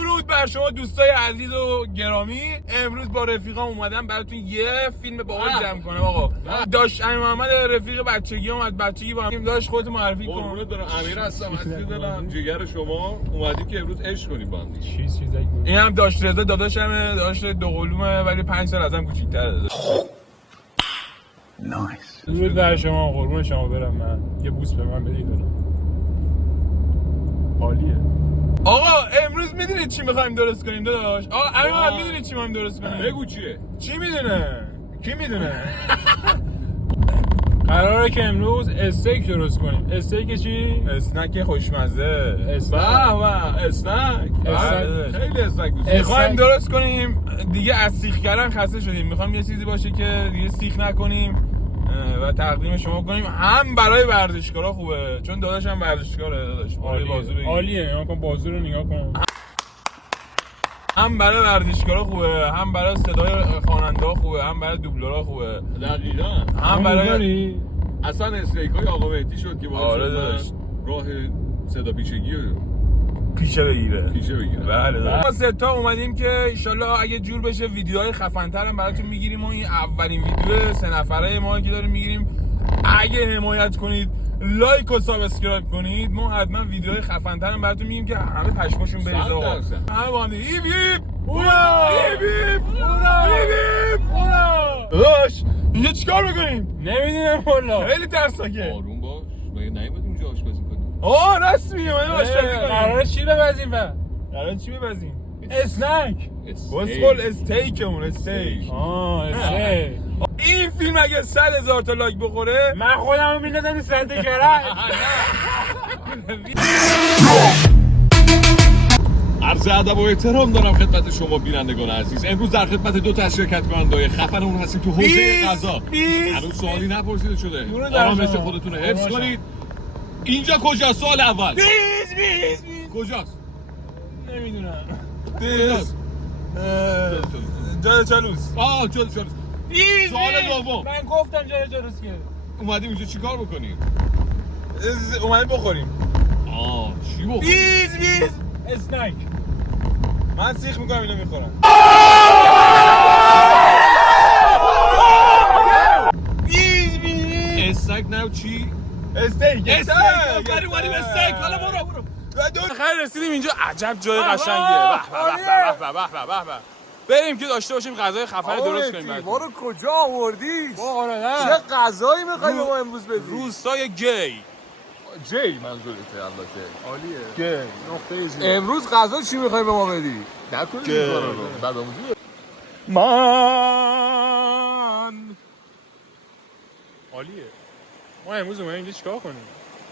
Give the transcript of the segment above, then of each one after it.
درود بر شما دوستای عزیز و گرامی. امروز با رفیقام اومدم براتون یه فیلم باحال جمع کنم. آقا داش امیر محمد رفیق بچگی اومد، بچگی با هم داش خودت معرفی کن. قربونت برم، امیر هستم، عزیز دلم، جگر شما. اومدیم که امروز عشق کنیم با هم. چیزایی این هم داش رضا داداشمه، داش دوقلومه ولی 5 سال ازم کوچیک‌تره. نایس. درود بر شما، قربون شما برم. من یه بوس به من بدید. عالیه. آقا امروز میدونید چی میخوایم درست کنیم داداش؟ آقا امیر میدونید چی میخوایم درست کنیم؟ بگو چیه؟ چی میدونه؟ کی میدونه؟ قراره که امروز استیک درست کنیم. استیک چی؟ اسنک خوشمزه. اسنک. خیلی اسنک دوست دارم. میخوایم درست کنیم دیگه، از سیخ کردن خسته شدیم. میخوایم یه چیزی باشه که دیگه سیخ نکنیم و تقدیم شما کنیم. هم برای ورزشکارا خوبه چون داداشم ورزشکاره. داداش بازو بگیر. عالیه. نگاه کن بازو رو نگاه کن. هم برای ورزشکارا خوبه، هم برای صدای خواننده‌ها خوبه، هم برای دوبلورها خوبه. دقیقاً. هم برای اصلا استیکای آقا مهدی شد که باعث شد راه صدا پیشگی پیشه بگیره. بله. ما سه تا اومدیم که انشالله اگه جور بشه ویدیوهای خفن‌تر هم براتون میگیریم. و این اولین ویدیو 3 نفره ما که داریم میگیریم. اگه حمایت کنید، لایک و سابسکرایب کنید، ما حتما ویدیوهای خفن‌تر هم براتون میگیم که همه پشماشون بریزه. همه با هم دیگه ایپ ایپ هورا ایپ ایپ هورا ایپ ایپ هورا. داش اینجا چیکار می‌کنیم؟ نمیدونم والله. خیلی ترسناکه. آروم باش. مگه نیومدیم اینجا آشپزی کنیم؟ رسمیه. من آشپزی کنیم. قراره چی ببزیم؟ قراره چی ببزیم؟ اسنک. بسخول استیکمون استیک. استیک. این فیلم اگه 100,000 تا لایک بخوره من خودم رو میندازم این سنت کرد. عرض ادب و احترام دارم خدمت شما بینندگان عزیز. امروز در خدمت دو تا از شرکت کننده خفنمون هستیم تو حوزه غذا. هنوز سوالی نپرسیده شده. آرامش خودتون رو حفظ کنید. اینجا کجاست؟ سوال اول. کجاست؟ نمیدونم. جاده چالوس. جاده چالوس. سوال دوم. من گفتم جاده چالوس که اومدیم اینجا چیکار بکنیم؟ اومدیم بخوریم. چی بخوریم؟ بیز اسنک. من سیخ میکنم اینو میخورم. بیز استیک نه چی؟ استیک. بریم استیک. حالا برو. خیلی رسیدیم اینجا. عجب جای قشنگیه. به بریم که داشته باشیم غذای خفن درست کنیم. ما رو کجا آوردی؟ چه غذایی می‌خوای به ما امروز بدی؟ روستای گی منظورته البته. عالیه. گی نقطه جی. امروز غذا چی می‌خوای به ما بدی؟ نکنید این کارا رو. بعد آموزی. عالیه. ما امروز اومدیم اینجا چیکار کنیم؟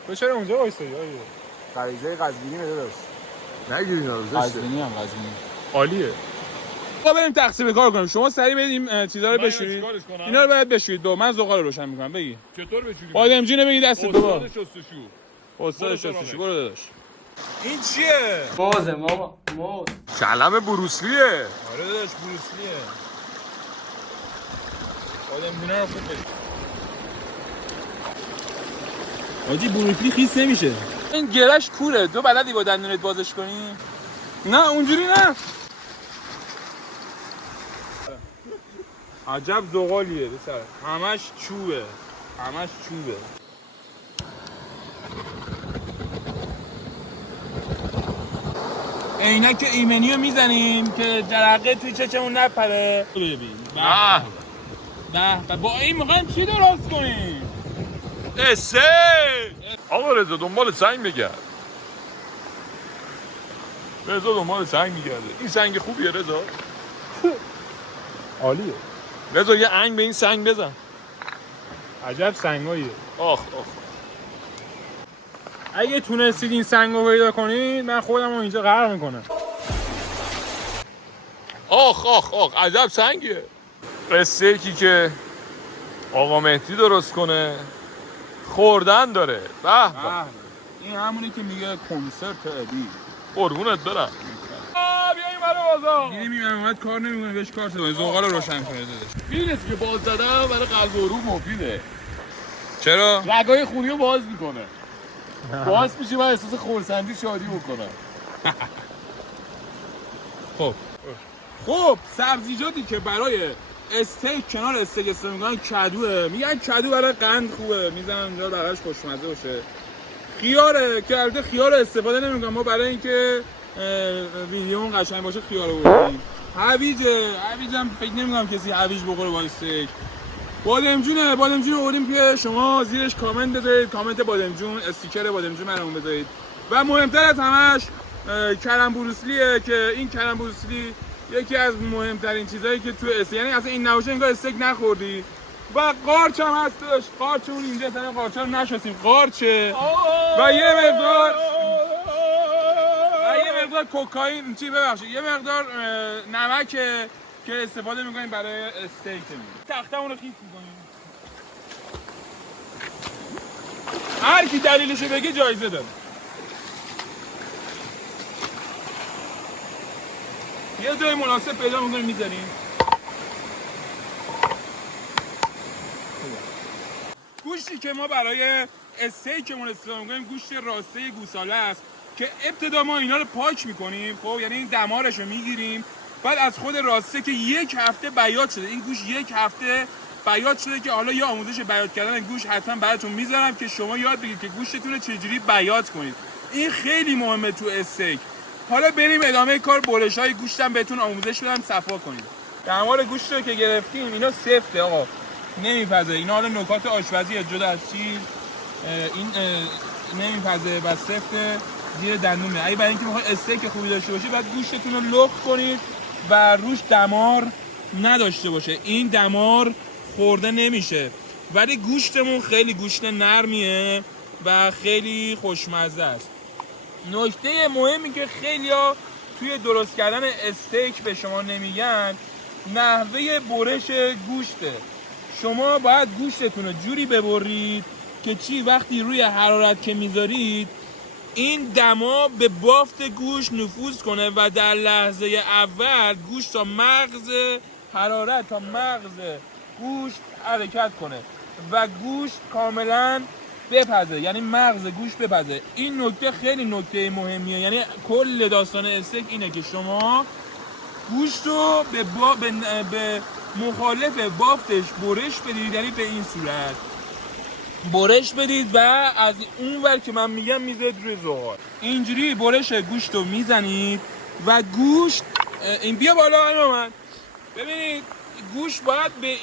تو چرا اونجا وایسادی؟ غریزه قزوینی بده داشت. نگیرین اینا رو. قزوینی. عالیه. بریم تقسیم کار کنیم. شما سریع برید این چیزا رو بشورید. اینا رو باید بشورید. من زغال رو روشن می‌کنم. بگی چطور بشوریم؟ بادمجون بگید دست تو با. استاد شستشو برو داداش. این چیه؟ موزه ماما موز. کلم بروسلیه. آره داداش بروسلیه. بادمجونا رو خوب بشور. آجی بروسلی خیس نمیشه. این گرش کوره. تو بلدی با دندونت بازش کنی؟ نه اونجوری نه. عجب زغالیه دسر. همش چوبه. عینک ایمنی رو میزنیم که جرقه توی چشمون نپره. ببین. به با این میخوایم چی درست کنیم؟ استیک. آقا رضا دنبال سنگ میگرد. این سنگ خوبیه رضا. عالیه. رضا یه انگ به این سنگ بزن. عجب سنگاییه. آخ اگه تونستید این سنگو پیدا کنید من خودم رو اینجا غرق میکنم. آخ عجب سنگیه. استیکی که آقا مهدی درست کنه خوردن داره. به این همونه که میگه کنسرت ابی. قربونت برم. بیاییم برای بازار. دیدیم این محمد کار نمیکنه بهش کار بده. زغال رو روشن کنه داداش. می‌دونی که باز زدن برای قلب و روح مفیده. چرا؟ رگای خونی رو باز میکنه. باز میشه من احساس خرسندی شادی بکنم. خب سبزیجاتی که برای استیک کنار استیک استفاده میکنن کدوه. میگن کدو برای قند خوبه، میزنن اونجا براش خوشمزه باشه. خیاره که البته خیار استفاده نمیکنم ما برای اینکه ویدیومون قشنگ باشه خیار رو بردیم. هویجم فکر نمیکنم کسی هویج بخوره با استیک. بادمجون آوردیم که شما زیرش کامنت بذارید، کامنت بادمجون، استیکر بادمجون برامون بذارید. و مهمتر از همش کرم بروسلیه که این کرم بروسلی یکی از مهمترین چیزایی که تو استیک، یعنی اصلا این نباشه انگار استیک نخوردی. و قارچ هم هستش، قارچمون اینجا اصلا قارچ رو نشستیم، قارچه و یه مقدار کوکائین یه مقدار نمک که استفاده میکنیم برای استیکمون. تختمون رو خیس میکنیم. هر کی دلیلشو بگه جایزه داره. یه جای مناسب پیدا میکنیم میذاریم. گوشتی که ما برای استیکمون استفاده میکنیم گوشت راسته گوساله است که ابتدا ما اینا رو پاک میکنیم. خب یعنی این دمارش رو میگیریم، بعد از خود راسته که یک هفته بیاض شده، این گوشت یک هفته بیاض شده که حالا یه آموزش بیاض کردن گوشت حتما براتون میذارم که شما یاد بگیرید که گوشتتون رو چجوری بیاض کنید. این خیلی مهمه تو استیک. حالا بریم ادامه کار، برش‌های گوشتم بهتون آموزش بدم صفا کنید. دمار گوشت رو که گرفتیم اینا سفته آقا، نمیپزه. اینا حالا نکات آشپزی جدا از چیز این نمیپزه و سفته زیر دندونه. اگه برای اینکه میخواید استیک خوبی داشته باشه بعد گوشتتون رو لخت کنید و روش دمار نداشته باشه. این دمار خورده نمیشه ولی گوشتمون خیلی گوشت نرمیه و خیلی خوشمزه است. نکته مهمی که خیلیا توی درست کردن استیک به شما نمیگن نحوه برش گوشته. شما باید گوشتتون رو جوری ببرید که چی وقتی روی حرارت که میذارید این دما به بافت گوشت نفوذ کنه و در لحظه اول گوشت تا مغز حرارت تا مغز گوشت حرکت کنه و گوشت کاملا بپزه، یعنی مغز گوشت بپزه. این نکته خیلی نکته مهمیه. یعنی کل داستان استیک اینه که شما گوشت رو به مخالف بافتش برش بدید، یعنی به این صورت برش بدید و از اون ور که من میگم میذارید روی زغال. اینجوری برش گوشت رو میزنید و گوشت این بیا بالا اینو من ببینید گوشت باید به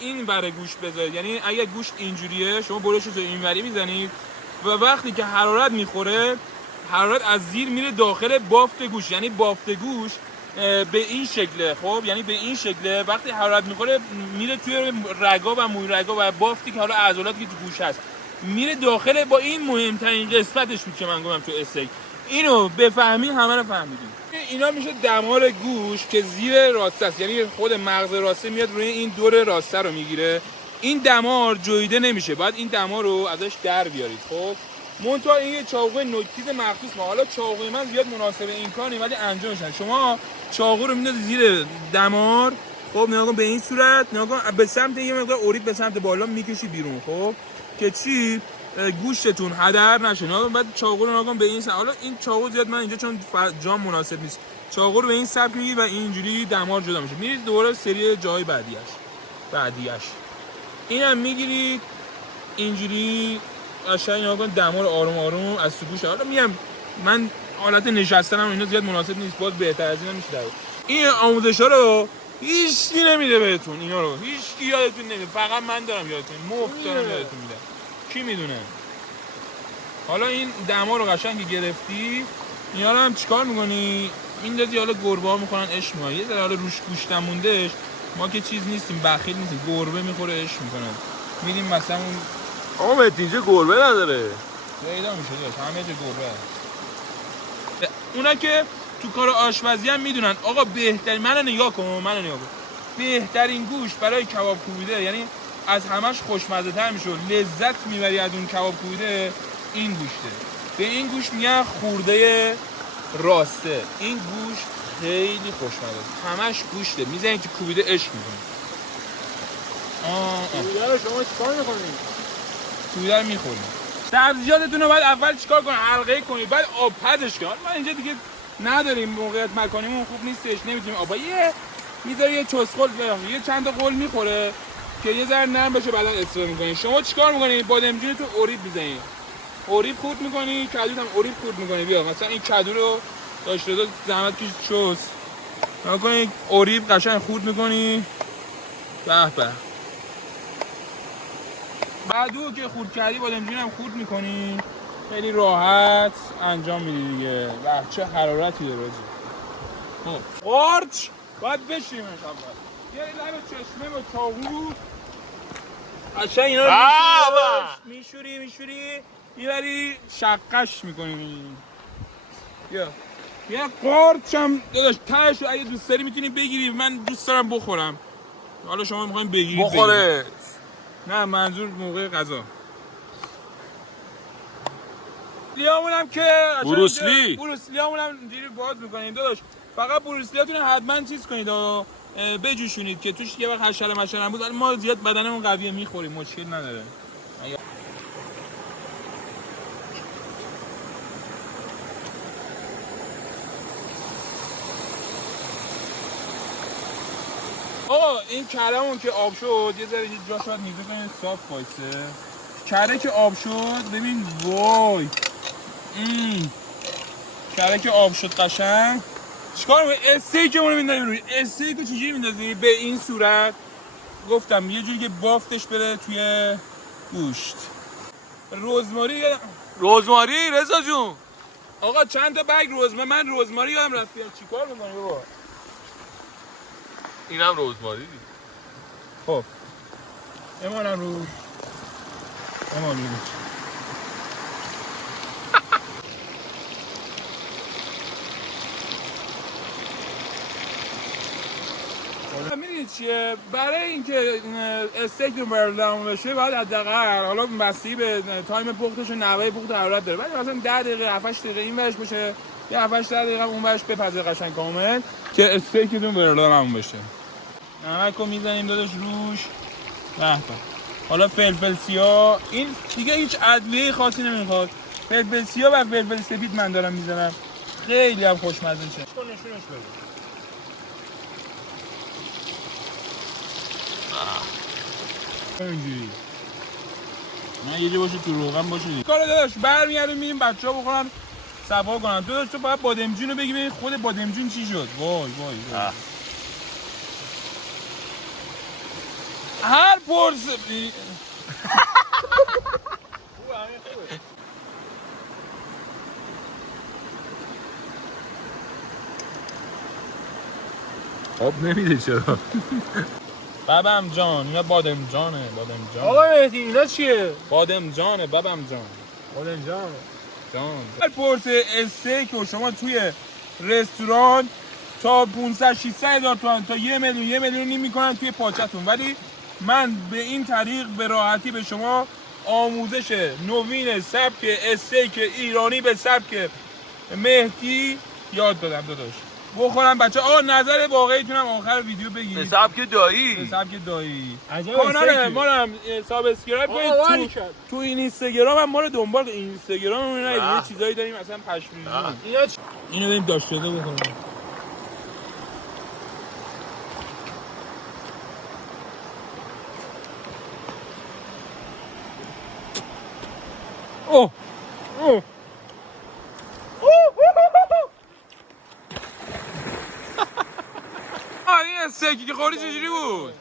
این ور گوشت بذارید. یعنی اگه گوشت اینجوریه شما برش رو این وری میزنید و وقتی که حرارت میخوره حرارت از زیر میره داخل بافت گوشت، یعنی بافت گوشت به این شکله. خب یعنی به این شکله وقتی حرارت میخوره میره توی رگا و موی رگا و بافتی که حالا عضلاتی که تو گوشت هست میره داخل. با این مهمترین قسمتش بود که من گفتم تو استیک. اینو بفهمین همه رو فهمیدین. اینا میشه دمار گوشت که زیر راسته است، یعنی خود مغز راسته میاد روی این دور راسته رو میگیره. این دمار جویده نمیشه، باید این دمار رو ازش در بیارید. خب منتها این یه چاقوی نوکتیز مخصوص ما، حالا چاقوی من زیاد مناسب این کار نیست ولی انجامش ندید. شما چاقو رو میندازید زیر دمار. خب نگاه کن به این صورت، نگاه کن به سمت یه مقدار اورید به سمت بالا میکشی بیرون. خب که چی گوشتتون هدر نشه. نگاه کن بعد چاقو رو نگاه کن به این سمت. حالا این چاقو زیاد من اینجا چون جام مناسب نیست چاقو رو به این سمت میگیرید و اینجوری دمار جدا میشه. میرید دوباره سری جای بعدیش اینم میگیرید اینجوری قشنگ. نگاه کن دمار آروم آروم از تو گوشت. حالا میگم من حالت نشستنم اینا زیاد مناسب نیست، باز بهتر از اینا میشه. این آموزش‌ها رو هیچکی نمیده بهتون، اینا رو هیچکی یادتون نمیده، فقط من دارم یادتون مفت دارم یادتون میدم. کی میدونه؟ حالا این دما رو قشنگ گرفتی، اینا رو هم چیکار می‌کنی؟ میندازی. حالا گربه‌ها می‌خورن عشق می‌کنن. یه ذره حالا روش گوشتم موندهش، ما که چیز نیستیم، بخیل نیستیم، گربه می‌خوره عشق می‌کنن. می‌دیم مثلا اون آقا نتیجه گربه نداره. پیدا میشه داشت همه جا گربه. اونا که تو کار آشپزی هم میدونن آقا بهترین منو نگاه کن بهترین گوشت برای کباب کوبیده، یعنی از همش خوشمزه تر میشه، لذت میبری از اون کباب کوبیده، این گوشته. به این گوشت میگن خورده راسته. این گوشت خیلی خوشمزه است، همش گوشته، میزنید که کوبیده عشق میکنید. کوبیده رو شما چیکار میکنید؟ کوبیده رو میخورید. سبزیجاتتون رو باید اول چیکار کنید؟ حلقه کنید، بعد آب پزش کنید. من اینجا دیگه نداریم، موقعیت مکانیمون خوب نیستش، نمیتونیم آبا میذاری یه چسخل یه چند تا قل میخوره که یه ذره نرم بشه بعدا استفاده می‌کنی. شما چیکار می‌کنی؟ بادمجون تو اوریب می‌زنی، اوریب خورد می‌کنی، کدو هم اوریب خورد می‌کنی. بیا مثلا این کدو رو داشته زحمت کش چوس نکنی، اوریب قشنگ خورد می‌کنی. به به. بعدو که خورد کردی بادمجون هم خورد می‌کنی، خیلی راحت انجام میدی دیگه. و چه حرارتی داره بازی. خب قارچ باید بشیمش اول. یه لب چشمه با چاقو قشنگ اینا رو میشوری میبری شقش میکنی. یه قارچ هم داداش تهش رو اگه دوست داری میتونی بگیری، من دوست دارم بخورم. حالا شما میخواین بگیرید بخوره. نه منظور موقع غذا. لیامون هم که بروسلیامون هم اینجوری باز میکنیم داداش. فقط بروسلیاتون حتما چیز کنید و بجوشونید که توش یه وقت حشره مشره بود، ولی ما زیاد بدنمون قویه میخوریم، مشکل نداره. این کره‌مون که آب شد یه ذره جا شاید میزه کنید صاف وایسه. کره که آب شد ببین وای کره که آب شد قشنگ چیکار می‌کنی؟ استیکمون رو میندازیم روی. استیک رو چجوری میندازی؟ به این صورت گفتم یه جوری که بافتش بره توی گوشت. رزماری رضا جون آقا چند تا برگ رزماری، من رزماری یادم رفت. چیکار می‌کنی بابا؟ اینم رزماری دی. خب امانم روش می‌دونید چیه؟ برای اینکه استیک رو بردارم بشه باید حداقل حالا بستگی به تایم پختش و نحوه پخت حرارت داره، ولی مثلا 10 دقیقه 7 دقیقه این ورش بشه، یا 7 دقیقه اون ورش بپزه قشنگ کامل که استیکتون بردارم بشه. نمک رو میزنیم داداش روش. به حالا فلفل سیاه، این دیگه هیچ ادویه خاصی نمیخواد. فلفل سیاه و فلفل سفید من دارم میزنم، خیلی هم خوشمزه شه. نشونش بده. اینجوری نه یه جا باشه تو روغن باشه دیگه. کار داداش برمیگردیم میریم بچه‌ها بخورن صفا کنن. داداش تو باید بادمجون رو بگی ببین خود بادمجون چی شد. وای هر پرس آب نمیده چرا؟ بابم جان اینا بادمجانه. آقا مهدی اینا چیه؟ بادمجانه بابم جان. بادمجان هر پرس استیک رو شما توی رستوران تا 500 600 هزار تومان تا 1 میلیون میکنن توی پاچتون، ولی من به این طریق به راحتی به شما آموزش نوین سبک استیک ایرانی به سبک مهدی یاد دادم داداش. بخورم بچه. نظر واقعیتون هم آخر ویدیو بگید. به سبک دایی. به سبک دایی. کانال ما رو هم سابسکرایب کنید. تو این اینستاگرام هم ما رو دنبال کنید. اینستاگرام ما یه چیزایی داریم مثلا پشمیزون. اینو بریم داشته بخوریم. این استیکی که خوری چجوری بود؟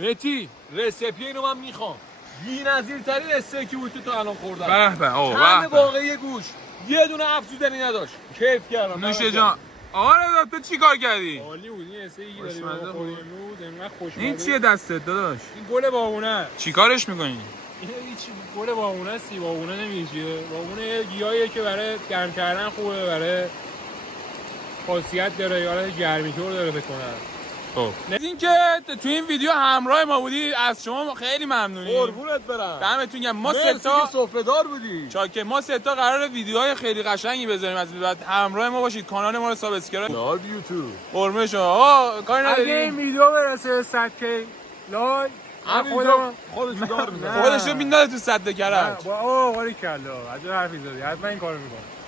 بتی رسپی اینو من میخوام. بی‌نظیرترین استیکی بود که تا الان خوردم. به طعم واقعی گوش، یه دونه افزودنی نداشت. کیف کردم. نوشه جان. آقا رضا تو چی کار کردی؟ عالی بود این استیکی داری ما خوردیم انقدر خوشمزه. این چیه دستت داداش؟ این گل بابونه. چی کارش میکنی؟ این هیچ گل بابونه سی بابونه نمیشه. بابونه یه گیاهیه که برای گرم کردن خوبه، برای خاصیت داره، یا گرمی طور داره بکنن. خب از اینکه تو این ویدیو همراه ما بودی از شما خیلی ممنونیم. قربونت برم. دمتون گرم. ما مرسی سه تا که سفره‌دار بودی. چاکه ما سه تا قراره ویدیوهای خیلی قشنگی بذاریم از این بعد. همراه ما باشید. کانال ما رو سابسکرایب. لال یوتیوب. قربون شما. آقا کاری اگه نداری. این ویدیو برسه 100k لایک خودش دار میزنه. خودش رو میندازه تو صد کرج. آقا ولی کلا عجب حرفی زدی. حتما این کارو میکنم.